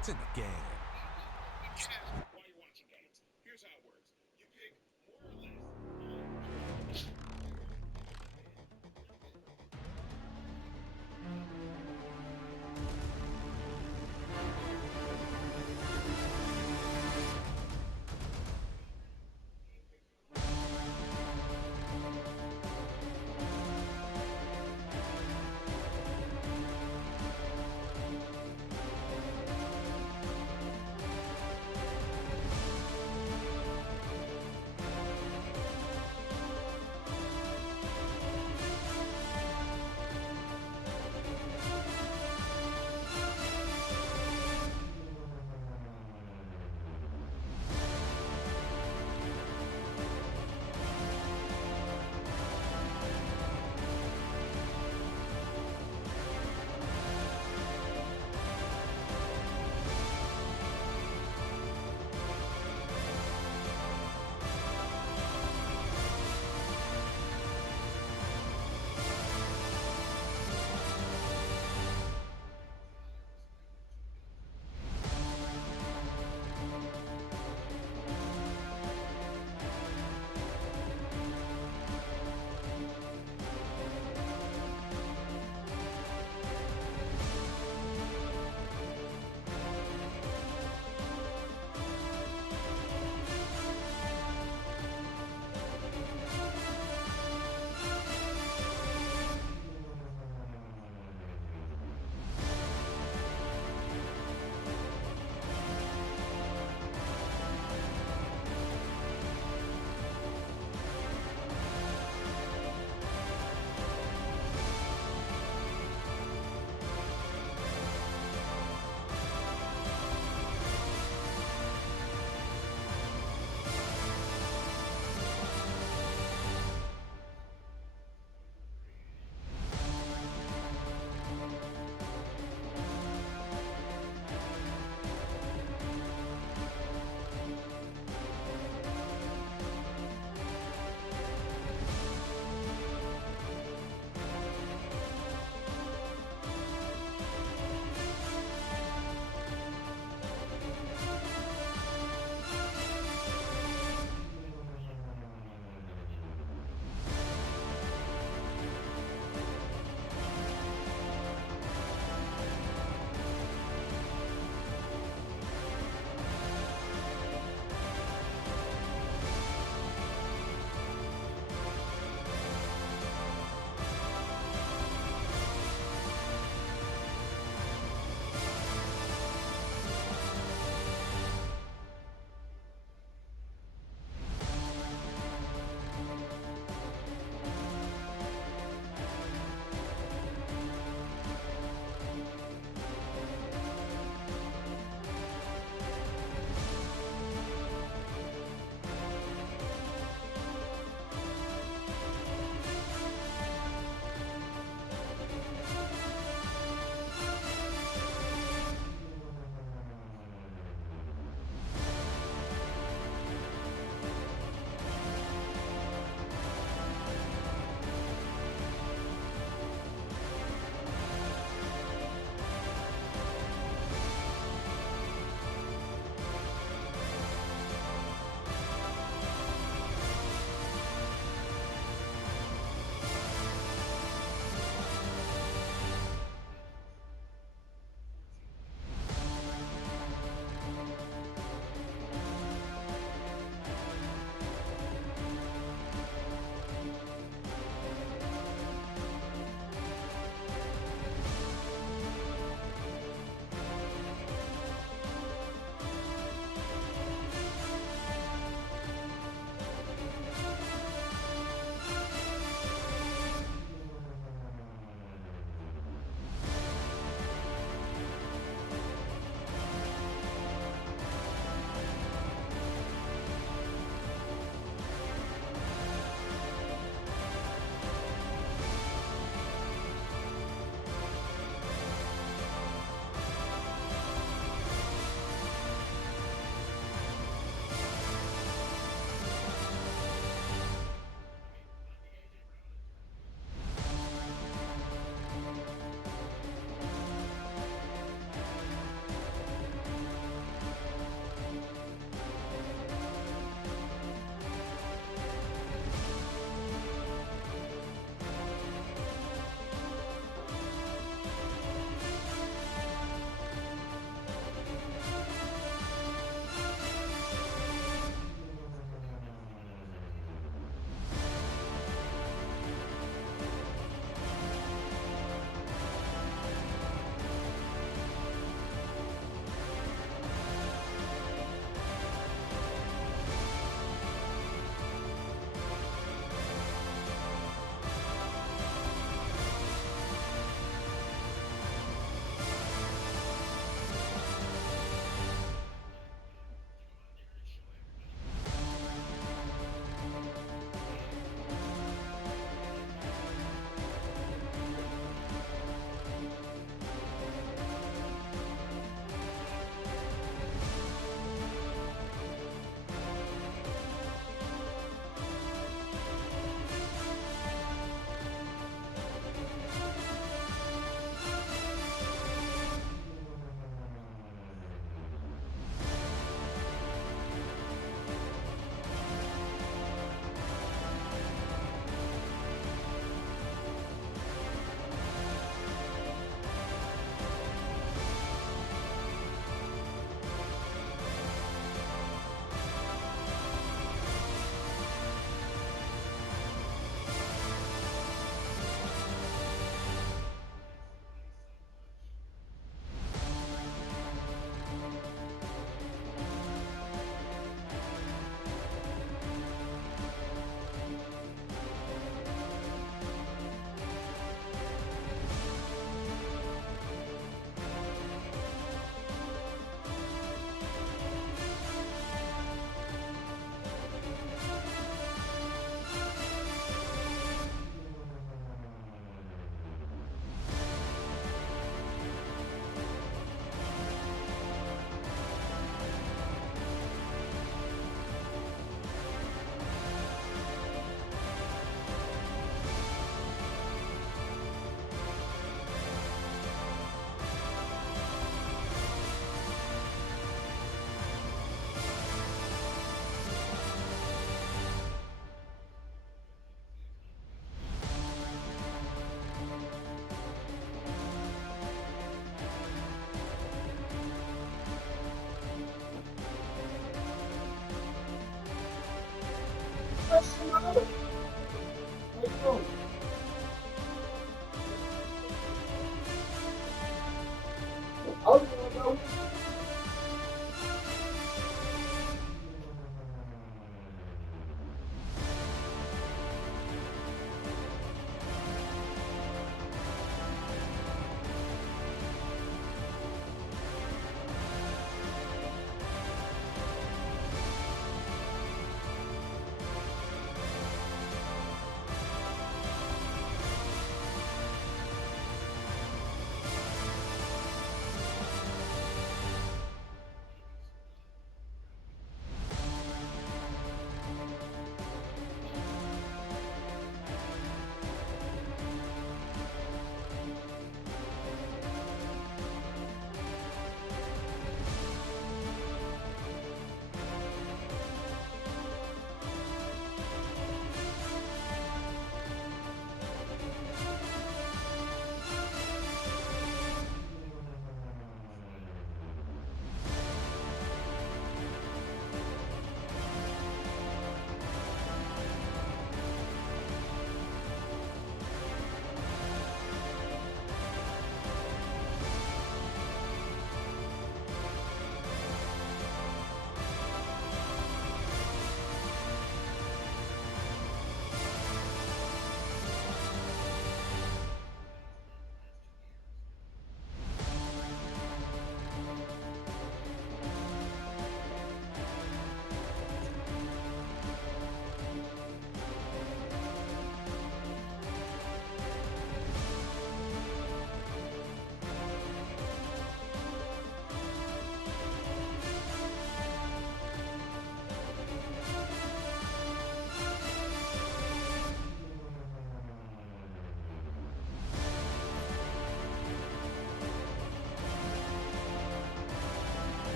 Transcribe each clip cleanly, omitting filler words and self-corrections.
It's in the game. While you're watching games, here's how it works. You pick more or less.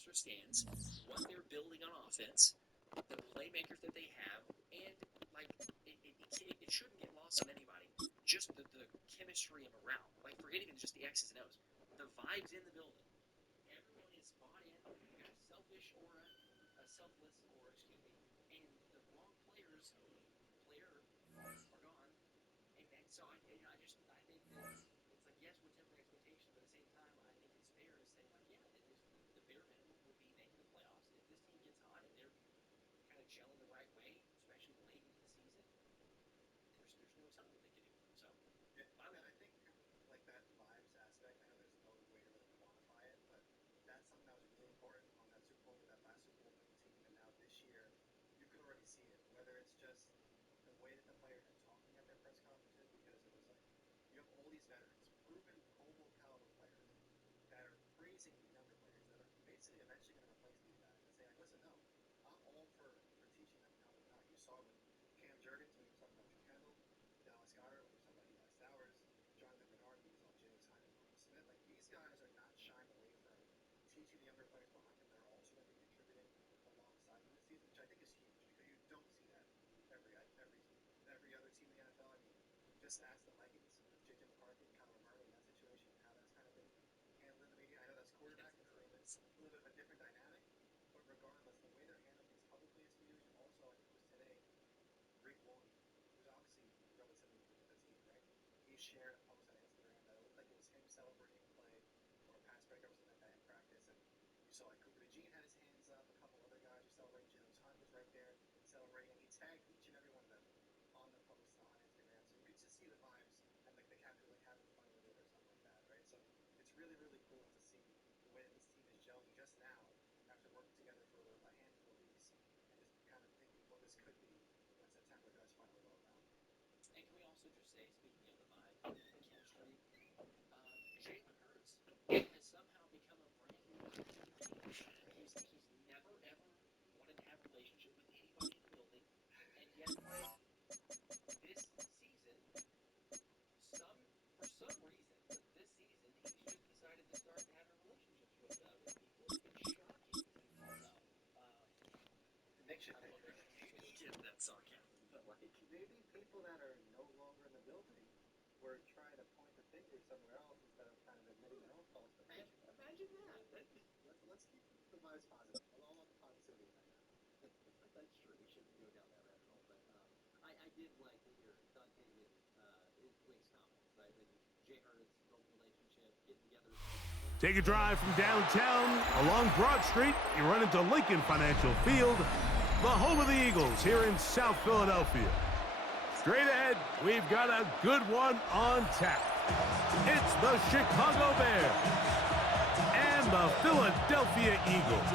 roster stands, what they're building on offense, the playmakers that they have, and like it shouldn't get lost on anybody. Just the chemistry of around. Like forget even just the X's and O's. The vibes in the building. Everyone is bought in. You got a selfish aura, a selfless aura, excuse me, and the wrong players are gone. And so I think that it's like yes, we're tempering expectations, but at the same time, I think it's fair to say like yeah, the bare minimum would be making the playoffs. If this team gets hot and they're kind of gelling the right way, especially late into the season, there's no telling what they can do. So yeah, and I think like that vibes aspect. I know there's no way to really quantify it, but that's something that was really important on that Super Bowl with that last Super Bowl winning team, and now this year you could already see it. Whether it's just the way that the players are talking at their press conferences, because it was like you have all these veterans, proven Pro Bowl caliber players that are praising the younger players that are basically eventually going to replace these guys and say like, listen, no, I'm all for teaching them how to not. You saw with Cam Jurgens when he was talking about Drew Kendall, Dallas Goedert when he was talking about Eli Stowers, Jonathan Bernard when he was on James Hyman, Marcus Smith. Like these guys are not shying away from teaching the younger players behind them. They're also going to be contributing alongside them this season, which I think is huge because you don't see that every other team in the NFL. I mean, just ask the Vikings with J.J. McCarthy and Kyler Murray in that situation, how that's kind of been handled in the media. I know that's quarterback, it's a little bit of a different dynamic, but regardless, the way they're handling things publicly is huge. Also, I think it was today, Rick Wong, who's obviously relatively new to the team, right? He shared a post on Instagram that it looked like it was him celebrating a play or a pass breakup or something like that in practice, and you saw like Cooper DeJean had his hands up, a couple other guys were celebrating, James Hunt was right there celebrating, and he tagged each and every one of them on the post on Instagram, so you could just see the vibes and like the captain like having fun with it or something like that, right? So it's really, really cool to see the way that this team is gelling just now after working together for a handful of weeks and just kind of thinking what this could be when September does finally roll around. and can we also just say, speaking of the vibe, the chemistry, Jalen Hurts has somehow become a brand new he's never ever wanted to have a relationship with anybody in the building, and yet this season, for some reason, this season he's just decided to start having relationships with people. It's been shocking. Nick should Give that sarcasm, but like maybe people that are no longer in the building were trying to point the finger somewhere else instead of kind of admitting their own faults. But imagine that. Let's keep the vibes positive. I want the positivity right now. That's true. We shouldn't go down that rabbit hole, but I did like to hear Doug Hagan Wake's comments. I think Jay Hurts, built relationship, getting together. Take a drive from downtown along Broad Street. You run into Lincoln Financial Field, the home of the Eagles here in South Philadelphia. Straight ahead, we've got a good one on tap. It's the Chicago Bears and the Philadelphia Eagles.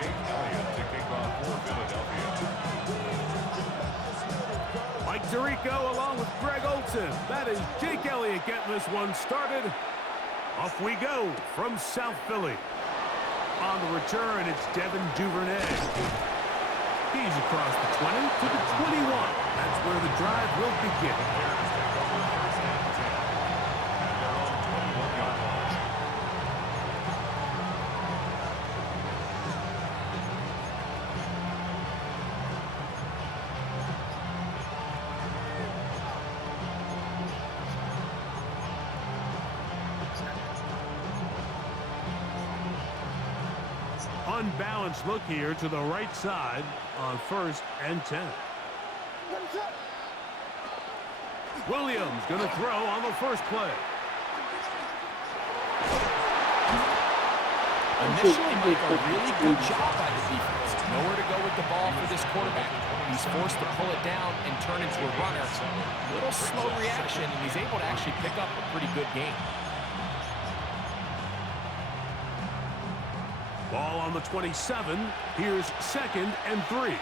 Jake Elliott to kick off for Philadelphia. Mike Tirico along with Greg Olson. That is Jake Elliott getting this one started. Off we go from South Philly. On the return, it's Devin Duvernay. He's across the 20 to the 21. That's where the drive will begin. Bears take over first and 10. Their own 21-yard line. Unbalanced look here to the right side on first and 10. Williams going to throw on the first play. Initially, Mike, a really good job by the defense. Nowhere to go with the ball for this quarterback. He's forced to pull it down and turn into a runner. A little slow reaction, and he's able to actually pick up a pretty good game. Ball on the 27. Here's second and 3.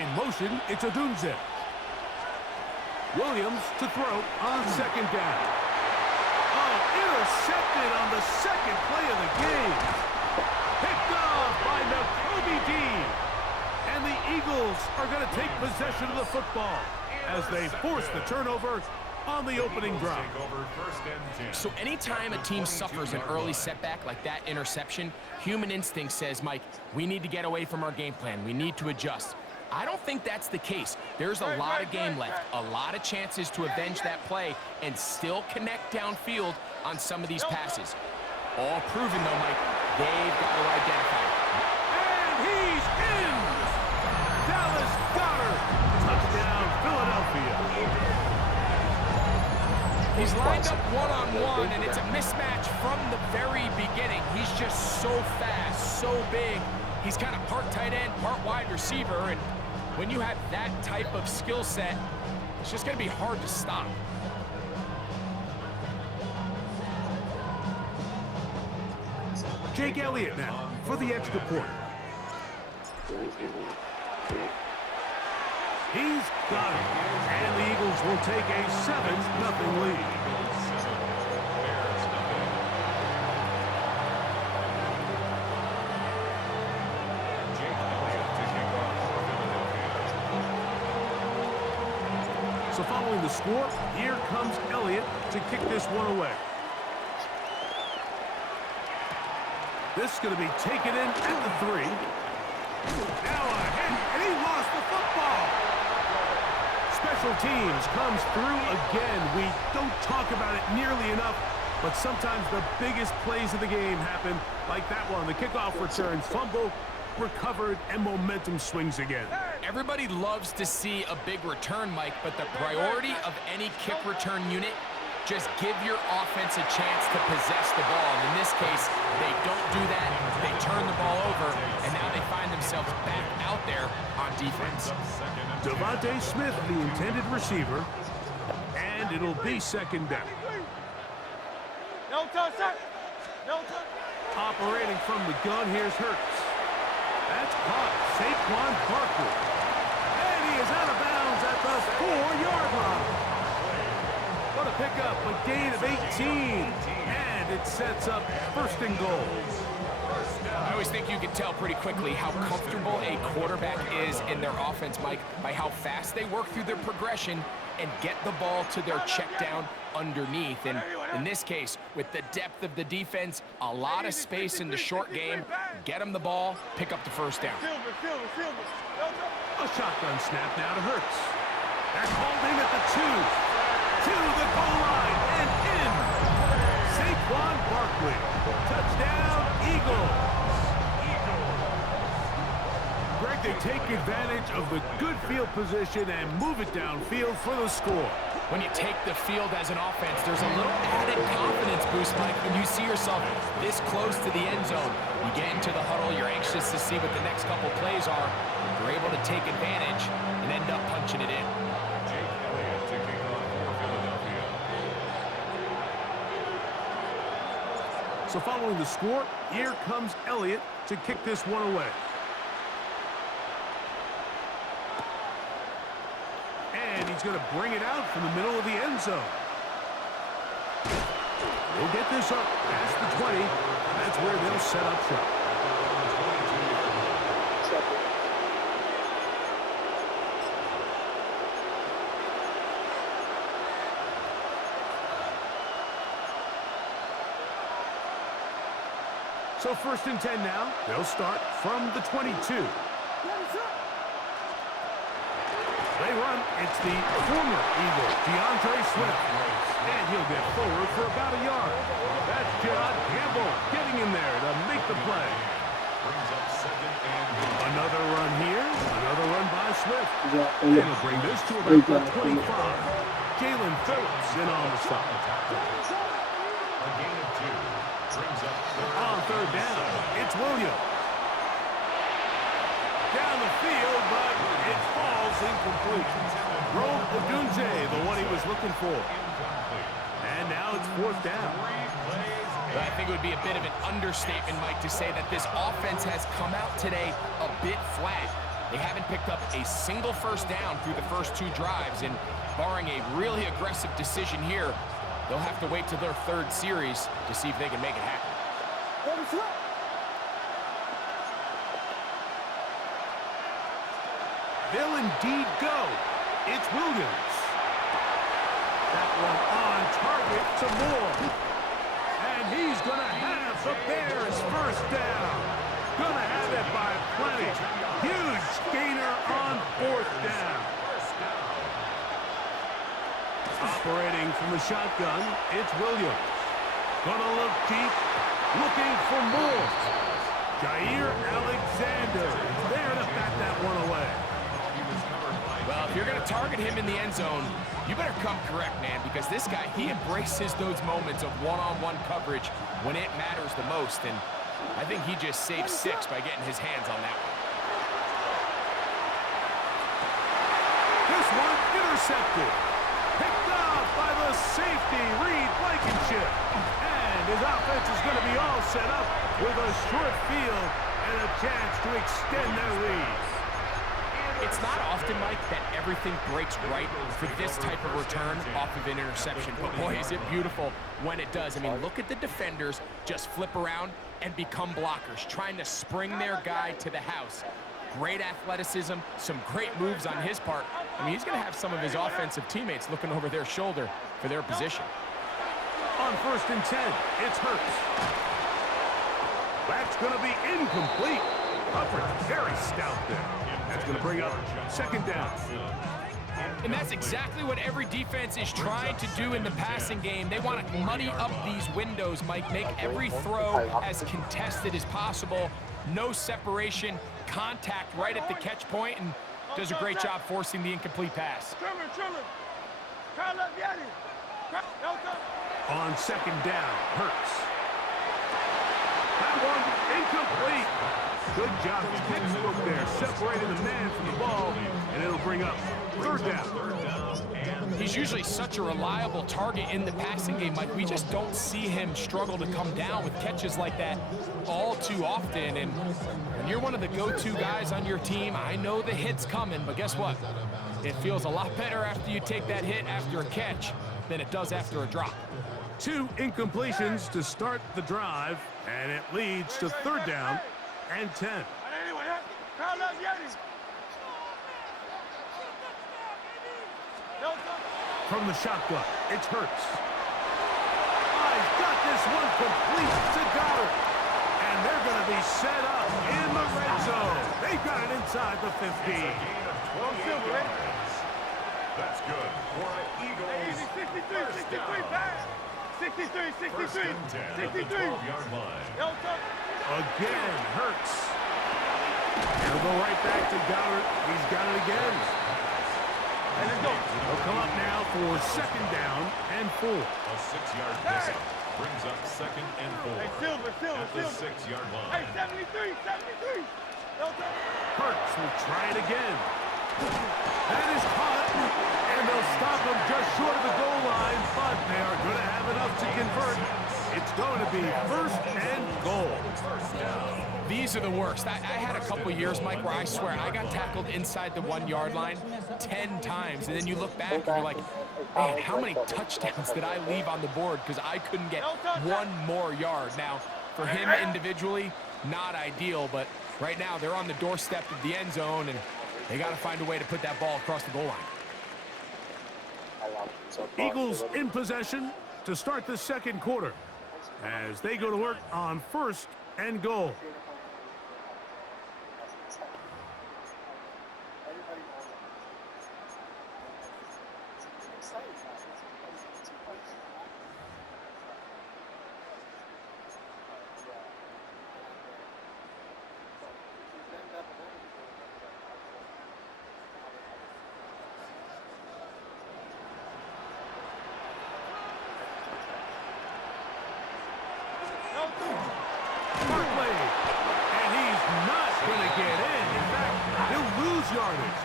In motion, it's Odunze. Williams to throw on second down. Oh, intercepted on the second play of the game. Picked off by Nakobe Dean. And the Eagles are going to take possession of the football as they force the turnover on the opening drive. So anytime a team suffers an early setback like that interception, human instinct says, Mike, we need to get away from our game plan. We need to adjust. I don't think that's the case. There's a lot of game left, a lot of chances to avenge that play and still connect downfield on some of these passes. All proven, though, Mike, they've got to identify it. And he's in! Dallas Goedert! Touchdown, Philadelphia. He's lined up one-on-one, and it's a mismatch from the very beginning. He's just so fast, so big. He's kind of part tight end, part wide receiver, and when you have that type of skill set, it's just going to be hard to stop. Jake Elliott now for the extra point. He's got it. And the Eagles will take a 7-0 lead. So following the score, here comes Elliott to kick this one away. This is going to be taken in at the 3. Now a hit, and he lost the football. Special teams comes through again. We don't talk about it nearly enough, but sometimes the biggest plays of the game happen like that one. The kickoff return, fumble, recovered, and momentum swings again. Everybody loves to see a big return, Mike, but the priority of any kick return unit, just give your offense a chance to possess the ball. And in this case, they don't do that. They turn the ball over, and now they find themselves back out there on defense. Devontae Smith, the intended receiver, and it'll be second down. No touch, sir. No touch. Operating from the gun, here's Hurts. That's caught. Saquon Barkley. And he is out of bounds at the 4-yard line. What a pickup, a gain of 18. And it sets up first and goal. I always think you can tell pretty quickly how comfortable a quarterback is in their offense, Mike, by how fast they work through their progression and get the ball to their check down underneath. And in this case, with the depth of the defense, a lot of space in the short game, get them the ball, pick up the first down. A shotgun snap now to Hurts. They're called in at the 2. To the goal line and in. Saquon Barkley. Touchdown, Eagles. Greg, they take advantage of the good field position and move it downfield for the score. When you take the field as an offense, there's a little added confidence boost, Mike, when you see yourself this close to the end zone. You get into the huddle, you're anxious to see what the next couple plays are. You're able to take advantage and end up punching it in. Jake Elliott to kick off for Philadelphia. So following the score, here comes Elliott to kick this one away. And he's going to bring it out from the middle of the end zone. They'll get this up past the 20. That's where they'll set up shop. So first and 10 now. They'll start from the 22. They run. It's the former Eagle, DeAndre Swift. And he'll get forward for about a yard. That's John Campbell getting in there to make the play. Brings up second and Another run here. Another run by Swift. And he'll bring this to about the 25. Jalen Phillips in on the stop. a gain of 2. Brings up On third down, it's Williams. Down the field, but it falls incomplete. Rome Odunze, the one he was looking for. And now it's fourth down. I think it would be a bit of an understatement, Mike, to say that this offense has come out today a bit flat. They haven't picked up a single first down through the first 2 drives, and barring a really aggressive decision here, they'll have to wait to their 3rd series to see if they can make it happen. they'll indeed go. It's Williams. That one on target to Moore. And he's going to have the Bears first down. Going to have it by plenty. Huge gainer on fourth down. Operating from the shotgun, it's Williams. Going to look deep, looking for more. Jair Alexander is there to bat that one away. Well, if you're going to target him in the end zone, you better come correct, man, because this guy, he embraces those moments of one-on-one coverage when it matters the most, and I think he just saved 6 by getting his hands on that one. This one intercepted. Picked off by the safety, Reed Blankenship. And his offense is going to be all set up with a short field and a chance to extend their lead. It's not often, Mike, that everything breaks right for this type of return off of an interception. But, boy, is it beautiful when it does. I mean, look at the defenders just flip around and become blockers, trying to spring their guy to the house. Great athleticism, some great moves on his part. I mean, he's going to have some of his offensive teammates looking over their shoulder for their position. On 1st and 10, it's Hurts. That's going to be incomplete. Coverage very stout there. That's going to bring up 2nd down. And that's exactly what every defense is trying to do in the passing game. They want to muddy up these windows, Mike, make every throw as contested as possible. No separation, contact right at the catch point, and does a great job forcing the incomplete pass. On 2nd down, Hurts. That one incomplete. Good job, textbook there, separating the man from the ball, and it'll bring up 3rd down. He's usually such a reliable target in the passing game, Mike. We just don't see him struggle to come down with catches like that all too often. And when you're one of the go-to guys on your team, I know the hit's coming, but guess what? It feels a lot better after you take that hit after a catch than it does after a drop. 2 incompletions to start the drive, and it leads to 3rd down and 10. From the shotgun, it's Hurts. He's got this one complete to Goddard. And they're going to be set up in the red zone. They've got it inside the 15. That's good for an Eagles. 63. At the 12-yard line. Again, Hurts. He'll go right back to Goddard. He's got it again. They'll come up now for 2nd down and 4. A 6-yard pickup brings up 2nd and 4. At the 6-yard line. 73. Hurts will try it again. That is caught, and they'll stop him just short of the goal line, but they are going to have enough to convert. It's going to be 1st and goal. These are the worst. I had a couple years, Mike, where I swear I got tackled inside the 1-yard line 10 times, and then you look back and you're like, man, how many touchdowns did I leave on the board because I couldn't get one more yard? Now, for him individually, not ideal, but right now they're on the doorstep of the end zone, and they got to find a way to put that ball across the goal line. Eagles in possession to start the 2nd quarter as they go to work on 1st and goal.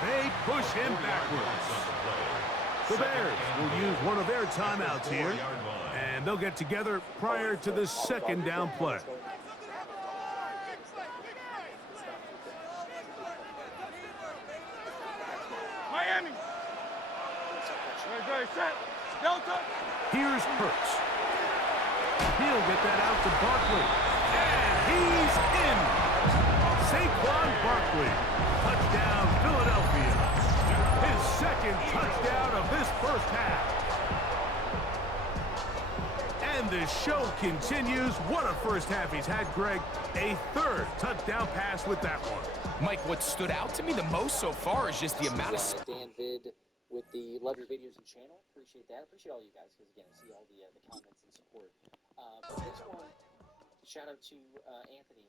They push him backwards. The Bears will use one of their timeouts here, and they'll get together prior to the 2nd down play. Miami. Here's Hurts. He'll get that out to Barkley. And he's in. Saquon Barkley. Touchdown, Philadelphia. first half. And the show continues. What a first half he's had, Greg. A third touchdown pass with that one. Mike, what stood out to me the most so far is just the amount of... Dan Vid with the Love Your Videos and channel. Appreciate that. Appreciate all you guys because, again, I see all the comments and support. But this one, shout out to Anthony